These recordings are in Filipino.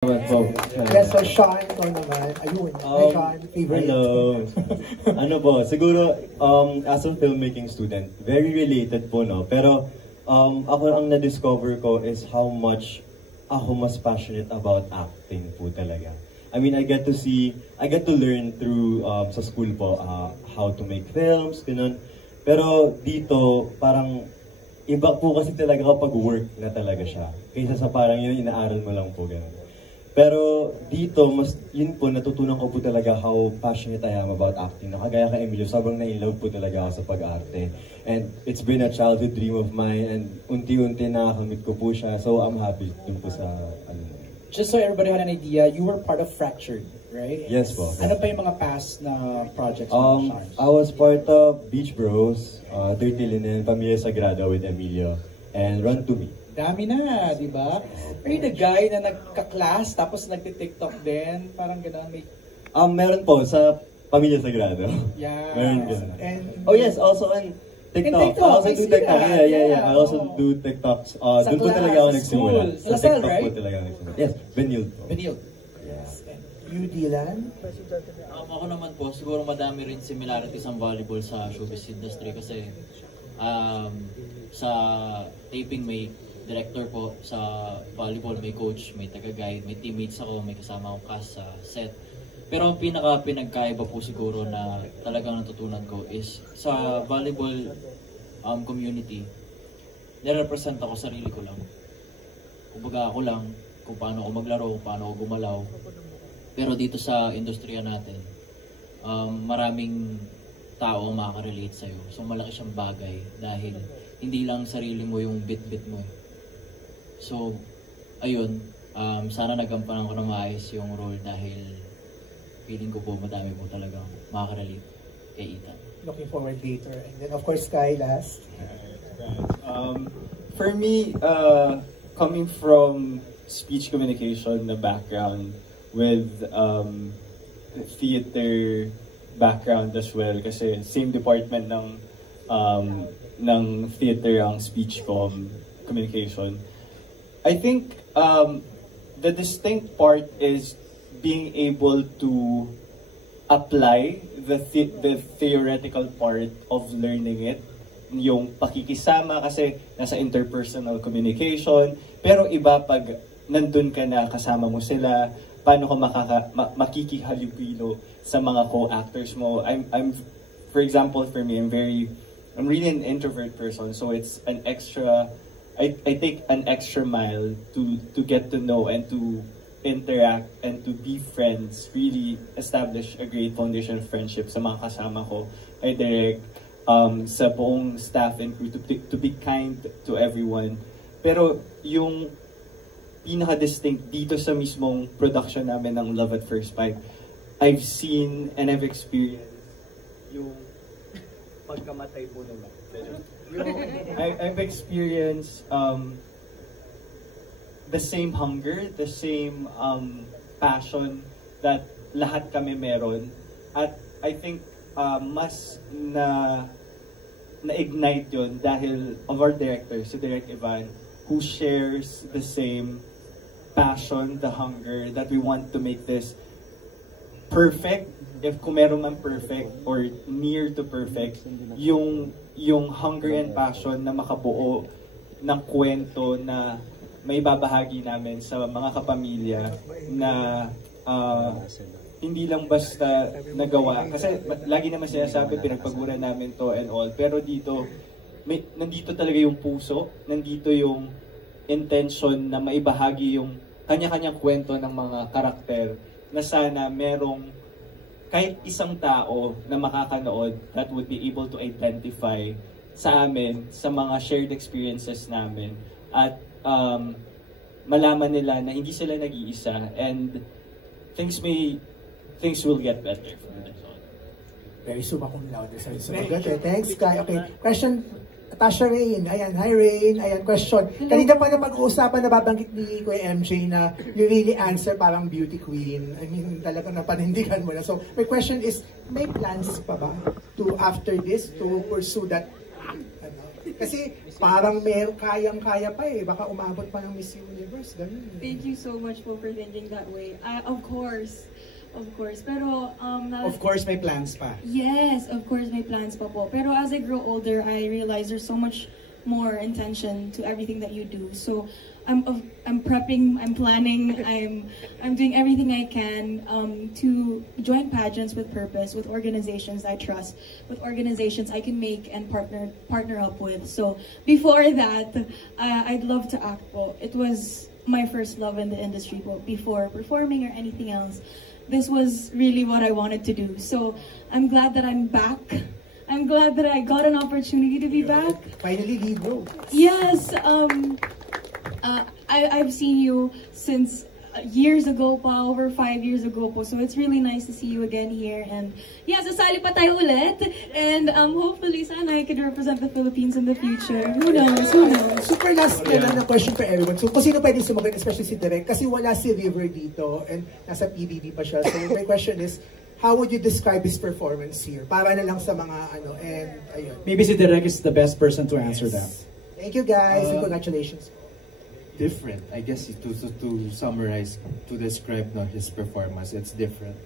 Yes, so Sean, ikaw naman. Ayun. Hi, Sean. Favorite. Hello. Ano po, siguro, as a filmmaking student, very related po, no? Pero, ako ang na-discover ko is how much ako mas passionate about acting po talaga. I mean, I get to learn through, sa school po, how to make films, ganun. Pero dito, parang, iba po kasi talaga kapag work na talaga siya. Kaysa sa parang yun, inaaral mo lang po, ganun. Pero dito, yun po, natutunan ko po talaga how passionate I am about acting. Kagaya kay Emilio, sobrang na-inlove po talaga ako sa pag-arte. And it's been a childhood dream of mine and unti-unti nakakamit ko po siya. So I'm happy dun po sa ano. Just so everybody had an idea, you were part of Fractured, right? Yes po. Ano pa yung mga past na projects? I was part of Beach Bros, Dirty Linen, Pamilya Sagrada with Emilio, and Run to Me. Dami na, di ba? Are you the guy na nagka-class tapos nagti-TikTok din? Parang gano'n, may... Meron po sa Pamilya Sagrado. Yeah. Meron gano'n. And, oh yes, also on TikTok. I also do TikTok. Yeah. I also do TikToks. Doon po talaga ako nagsimula. Sa TikTok po talaga ako nagsimula. Yes, Benilde po. Benilde. yes. You, Dylan? Ako naman po, siguro madami rin similarities ang volleyball sa showbiz industry kasi sa taping may director po, sa volleyball may coach, may taga-guide, may teammates ako, may kasama akong cast sa set. Pero ang pinagkaiba po siguro na talagang natutunan ko is sa volleyball community, nire-represent ako sarili ko lang. Kumbaga ako lang, kung paano ako maglaro, kung paano ako gumalaw. Pero dito sa industriya natin, maraming tao makaka-relate sa'yo. So malaki siyang bagay dahil hindi lang sarili mo yung bit-bit mo. So, ayun, sana nagampanan ko na maayos yung role dahil feeling ko po madami po talagang makaka-relate kay Ethan. Looking forward later. And then of course, Sky last. For me, coming from speech communication na background with theater background as well kasi same department ng theater ang speech communication. I think the distinct part is being able to apply the theoretical part of learning it, yung pakikisama kasi nasa interpersonal communication, pero iba pag nandun ka na kasama mo sila, paano ka makikihalubilo sa mga co-actors mo. For example, for me, I'm really an introvert person, so it's an extra. I take an extra mile to get to know and to interact and to be friends, really establish a great foundation of friendship sa mga kasama ko, kay Direk, sa buong staff and crew, to be kind to everyone. Pero yung pinaka-distinct dito sa mismong production namin ng Love at First Bite, I've seen and I've experienced yung pagkamatay po nila. I've experienced the same hunger, the same passion that lahat kami meron. At I think mas na-ignite yun dahil of our director, si Direk Ivan, who shares the same passion, the hunger that we want to make this perfect. If kung meron man perfect or near to perfect, yung hunger and passion na makabuo ng kwento na may babahagi namin sa mga kapamilya na hindi lang basta nagawa. Kasi lagi naman sinasabi, pinagpaguran namin to and all. Pero dito, nandito talaga yung puso, nandito yung intention na maibahagi yung kanya-kanyang kwento ng mga karakter na sana merong kahit isang tao na makakanood that would be able to identify sa amin, sa mga shared experiences namin, at malaman nila na hindi sila nag-iisa and things will get better from this on. Very summa cum laude sa sumagot. Thanks, Sky. Okay, question, Tasha Rain. Ayan, hi Rain. Ayan, question. Kanina pa na pag-uusapan, nababanggit ni Kuya MJ na you really answer parang beauty queen. I mean, talagang napanindigan mo na. So, my question is, may plans pa ba to, after this, to pursue that Kasi parang kayang-kaya pa eh. Baka umabot pa ng Miss Universe. Ganun. Thank you so much po for thinking that way. Of course. Pero, Of course, may plans pa. yes, of course, may plans pa po. Pero as I grow older, I realize there's so much more intention to everything that you do. So, I'm prepping, I'm planning, I'm doing everything I can to join pageants with purpose, with organizations I trust, with organizations I can make and partner up with. So, before that, I'd love to act po. It was my first love in the industry po, before performing or anything else. This was really what I wanted to do. So I'm glad that I'm back. I'm glad that I got an opportunity to be back. Finally, lead role. Yes, I've seen you since years ago pa, over 5 years ago po. So it's really nice to see you again here. And yeah, sasali pa tayo ulit. And hopefully, sana I could represent the Philippines in the future. Who knows? Who knows? Super last na lang na question for everyone. So kung sino pwede sumagot, especially si Direk, kasi wala si River dito and nasa PBB pa siya. So my question is, how would you describe his performance here? Para na lang sa mga ano, and ayun. Maybe si Direk is the best person to answer that. Thank you guys and congratulations. Different, I guess, to summarize, to describe not his performance, it's different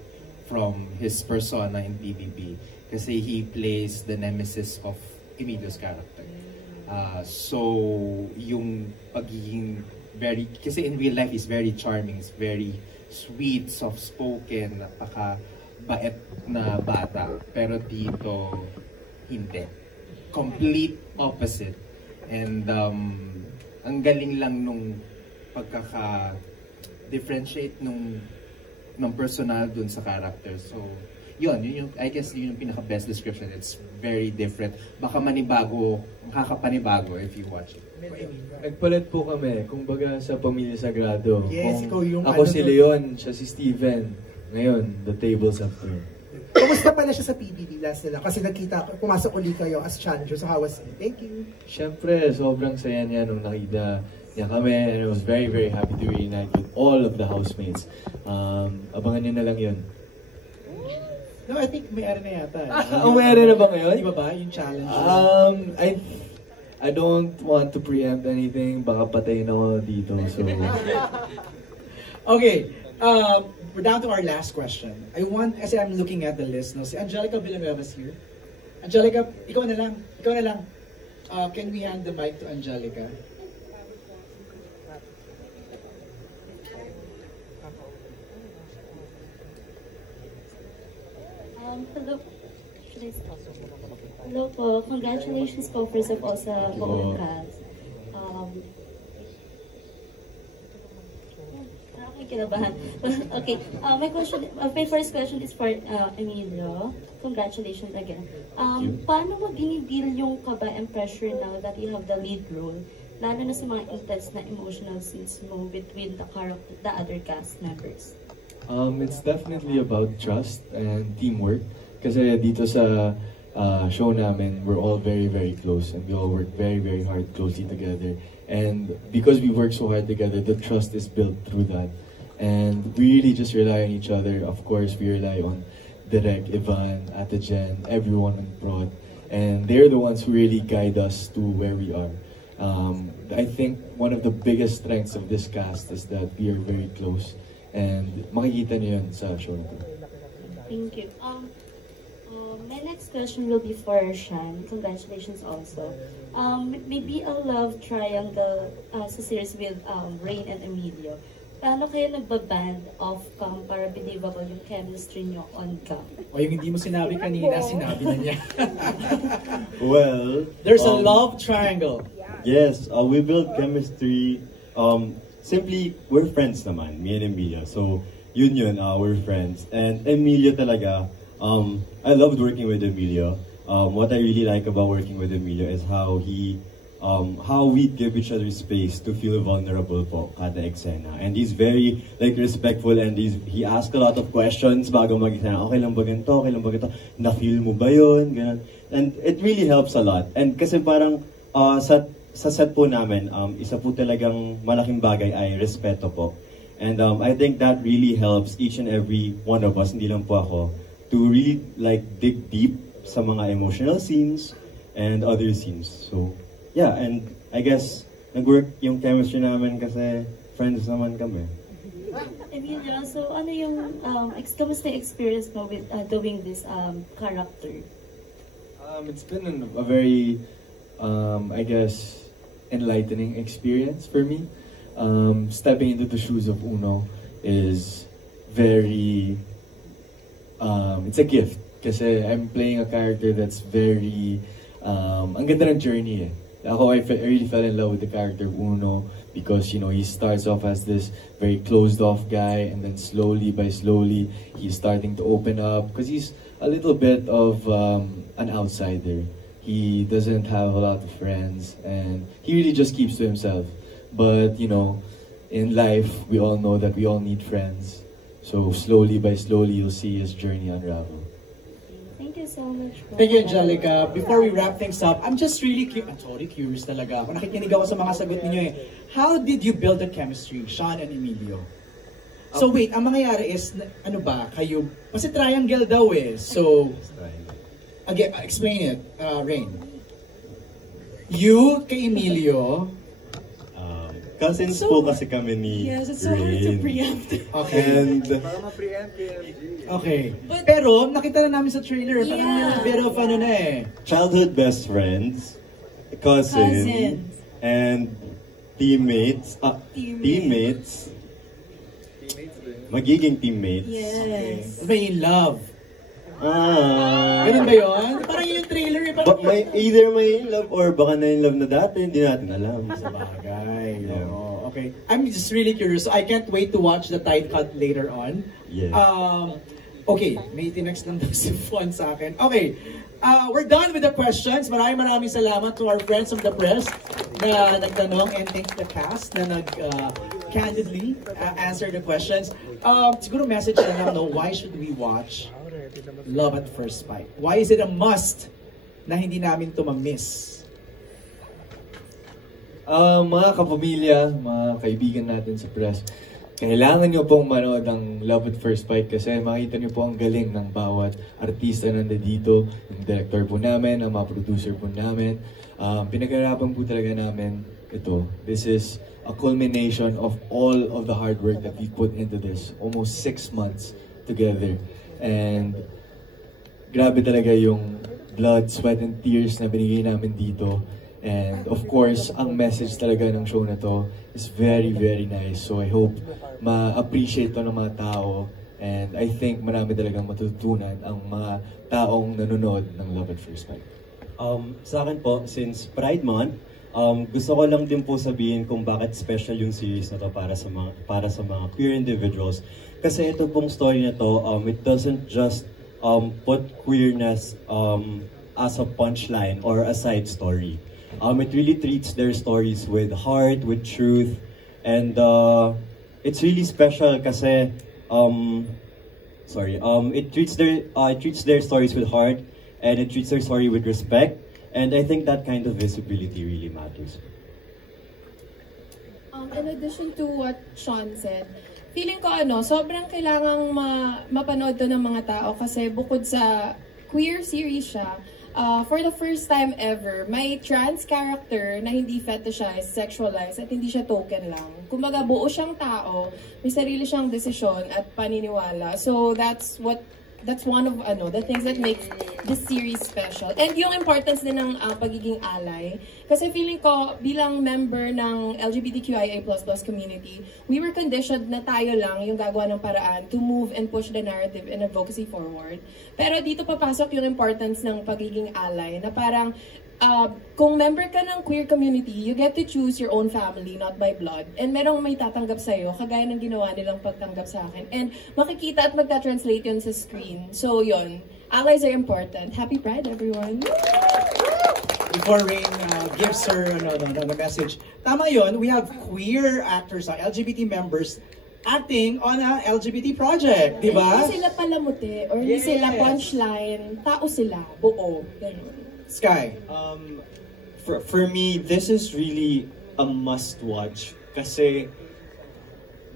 from his persona in BBB kasi he plays the nemesis of Emilio's character. So yung pagiging very, kasi in real life he's very charming, he's very sweet, soft-spoken, napaka-bait na bata, pero dito hindi, complete opposite. And ang galing lang nung pagkaka-differentiate nung personal dun sa character. So, yun yung, I guess yun yung pinaka-best description. It's very different. Baka makakapanibago if you watch it. Nagpalit po kami, kumbaga sa Pamilya Sagrado. Yes, ikaw yung ako si Leon, siya si Steven. Ngayon, the tables have turned. Kumusta pala siya sa PBB last nila? Kasi pumasok uli kayo as challenger sa Hawas. Thank you. Siyempre, sobrang saya niya nung nakita niya kami, and I was very, very happy to reunite with all of the housemates. Abangan niyo na lang yun. No, I think may na yata. May na ba ngayon? Di ba ba? Yung challenge. I don't want to preempt anything. Baka patayin ako dito. So. Okay. We're down to our last question. Kasi I'm looking at the list now. Si Angelica Villanueva's here. Angelica, ikaw na lang. Can we hand the mic to Angelica? Hello. Hello po. Congratulations po first of all sa buong cast. Kinabahan. Okay, my first question is for Emilio. Congratulations again. Paano mo dinidil yung kaba and pressure now that you have the lead role, lalo na sa mga intense na emotional scenes mo between the other cast members? It's definitely about trust and teamwork. Kasi dito sa show namin, we're all very, very close and we all work very, very hard closely together. And because we work so hard together, the trust is built through that. And we really just rely on each other. Of course, we rely on Direk, Ivan, Ate Jen, everyone on Prod. And they're the ones who really guide us to where we are. I think one of the biggest strengths of this cast is that we are very close. And makikita niyo yun sa show na to. Thank you. My next question will be for Shan. Congratulations also. Maybe a love triangle sa series with Rain and Emilio. Paano kayo nagbaband off cam para believable yung chemistry nyo on cam? O yung hindi mo sinabi kanina, sinabi na niya. Well, there's a love triangle. Yes, we build chemistry. Simply, we're friends naman, me and Emilio. So, yun, we're friends. And Emilio talaga, I loved working with Emilio. What I really like about working with Emilio is how we give each other space to feel vulnerable po kada eksena. And he's very respectful and he asks a lot of questions bago mag-eksena. Okay lang ba ganito? Okay lang ba ganito? Na-feel mo ba yun? Ganun. And it really helps a lot. And kasi parang sa set po namin, isa po talagang malaking bagay ay respeto po. And I think that really helps each and every one of us, hindi lang po ako, to really dig deep sa mga emotional scenes and other scenes. So, yeah, and I guess nag-work yung chemistry namin kasi friends naman kami. Emilio, so ano yung, kamusta yung experience mo with doing this character? It's been a very, I guess, enlightening experience for me. Stepping into the shoes of Uno is very, it's a gift. Kasi I'm playing a character that's very, ang ganda ng journey eh. Ako, I really fell in love with the character of Uno because, you know, he starts off as this very closed-off guy and then slowly by slowly, he's starting to open up because he's a little bit of an outsider. He doesn't have a lot of friends and he really just keeps to himself. But, you know, in life, we all know that we all need friends. So slowly by slowly, you'll see his journey unravel. Thank you so much. Thank you, Angelica. Before we wrap things up, I'm just really curious talaga ako. Nakikinig ako sa mga sagot ninyo eh. How did you build the chemistry, Sean and Emilio? So wait, ang mangyayari is, ano ba, kayo, kasi triangle daw eh. So, again, explain it, Rain. You kay Emilio. Cousins po kasi kami ni Yes, it's so hard to Rain. preempt. Okay. And Okay. Pero, nakita na namin sa trailer, parang may a bit of ano na eh. childhood best friends, cousins, and teammates. Teammates. Magiging teammates. Yes. May in love. Ganun ba yun? Parang yun yung trailer eh. Parang Either may in love or baka na in love na dati, hindi natin alam. Sabagay. Yeah. Oo, okay. I'm just really curious. So I can't wait to watch the Tide Cut later on. Yeah. Okay, may tinext lang daw si Fon sa akin. Okay, we're done with the questions. Maraming salamat to our friends of the press na nagtanong and thank the cast na candidly answer the questions. Siguro message na lang, no, why should we watch Love at First Bite? Why is it a must na hindi namin to ma-miss? Mga kapamilya, mga kaibigan natin sa press, kailangan nyo pong manood ang Love at First Bite kasi makita nyo po ang galing ng bawat artista na nandito, yung director po namin, ang mga producer po namin. Pinag-arapan po talaga namin ito. This is a culmination of all of the hard work that we put into this. Almost 6 months together. And grabe talaga yung blood, sweat, and tears na binigay namin dito. And of course, ang message talaga ng show na to is very, very nice. So I hope ma-appreciate to ng mga tao. And I think marami talagang matutunan ang mga taong nanonood ng Love at First Bite. Sa akin po, since Pride Month, gusto ko lang din po sabihin kung bakit special yung series na to para sa mga queer individuals. Kasi ito pong story na to, it doesn't just put queerness as a punchline or a side story. It really treats their stories with heart, with truth, and it's really special kasi it treats their stories with heart, and it treats their story with respect, and I think that kind of visibility really matters. In addition to what Sean said, feeling ko sobrang kailangang mapanood to ng mga tao kasi bukod sa queer series siya, for the first time ever, may trans character na hindi fetishized, sexualized, at hindi siya token lang. Kumbaga, buo siyang tao, may sarili siyang desisyon at paniniwala. So that's one of the things that makes this series special. And yung importance din ng pagiging ally. Kasi feeling ko, bilang member ng LGBTQIA++ community, we were conditioned na tayo lang yung gagawa ng paraan to move and push the narrative and advocacy forward. Pero dito papasok yung importance ng pagiging ally, na parang kung member ka ng queer community, you get to choose your own family, not by blood. And merong may tatanggap sa'yo, kagaya ng ginawa nilang pagtanggap sa akin. And makikita at magta-translate yun sa screen. So yun, allies are important. Happy Pride, everyone! Before Rain gives her the message, tama yun, we have queer actors, LGBT members, acting on a LGBT project, di ba? Hindi sila palamuti, or hindi sila punchline, tao sila, buo. Ganun. Sky. For me, this is really a must-watch kasi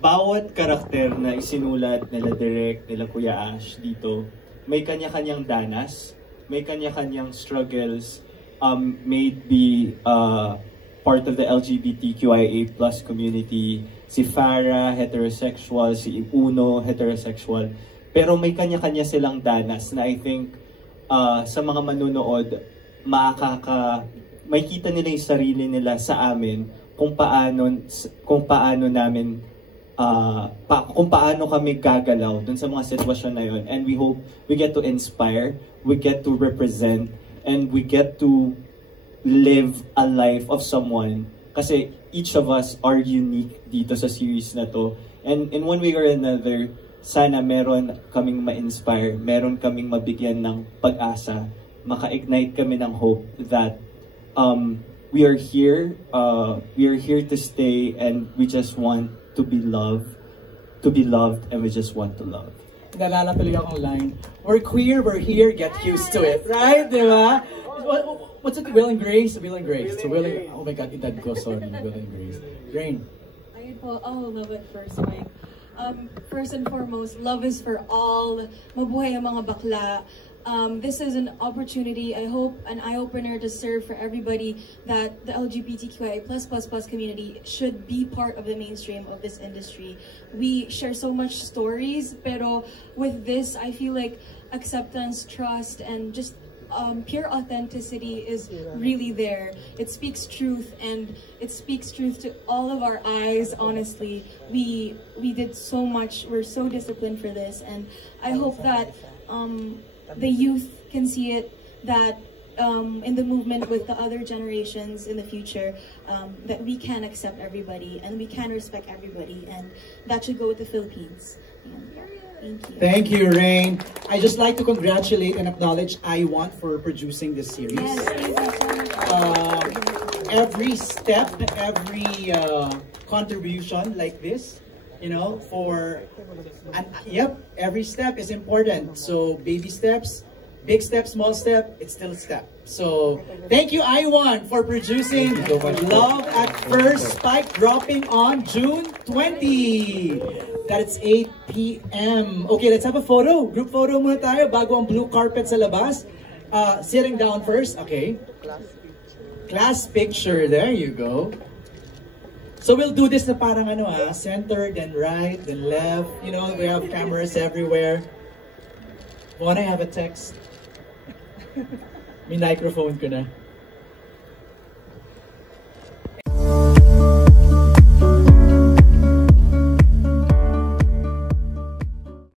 bawat karakter na isinulat nila Direk, nila Kuya Ash dito, may kanya-kanyang danas, may kanya-kanyang struggles, may be part of the LGBTQIA+ community. Si Farah, heterosexual, si Uno, heterosexual. Pero may kanya-kanya silang danas na I think sa mga manunood, may kita nila yung sarili nila sa amin kung paano namin kung paano kami gagalaw dun sa mga sitwasyon na yun. And we hope we get to inspire, we get to represent, and we get to live a life of someone. Kasi each of us are unique dito sa series na to. And in one way or another, sana meron kaming ma-inspire, meron kaming mabigyan ng pag-asa, maka-ignite kami ng hope that we are here to stay, and we just want to be loved, and we just want to love. Nalala tuloy akong line, we're queer, we're here, get used to it. Right? Diba? What's it? Will and Grace? Will and Grace. So oh my God, itad ko, sorry. Will and Grace. Rain. Ayun po, love at first sight. First and foremost, love is for all. Mabuhay ang mga bakla. This is an opportunity, I hope, an eye-opener to serve for everybody that the LGBTQIA++ community should be part of the mainstream of this industry. We share so much stories, pero with this, I feel like acceptance, trust, and just pure authenticity is really there. It speaks truth, and it speaks truth to all of our eyes, honestly. We did so much, we're so disciplined for this, and I hope that the youth can see it, that in the movement with the other generations in the future, that we can accept everybody and we can respect everybody, and that should go with the Philippines. Thank you. Thank you, Rain. I just like to congratulate and acknowledge I Want for producing this series. Yes, thank you so much. Every step, every contribution like this, you know, every step is important. So baby steps, big step, small step, it's still a step. So thank you, I Want, for producing Love at First Spike, dropping on June 20. That's 8 p.m. Okay, let's have a photo. Group photo muna tayo bago ang blue carpet sa labas. Sitting down first. Okay. Class picture. There you go. So we'll do this na parang center, then right, then left. You know, we have cameras everywhere. Wanna have a text? May microphone ko na.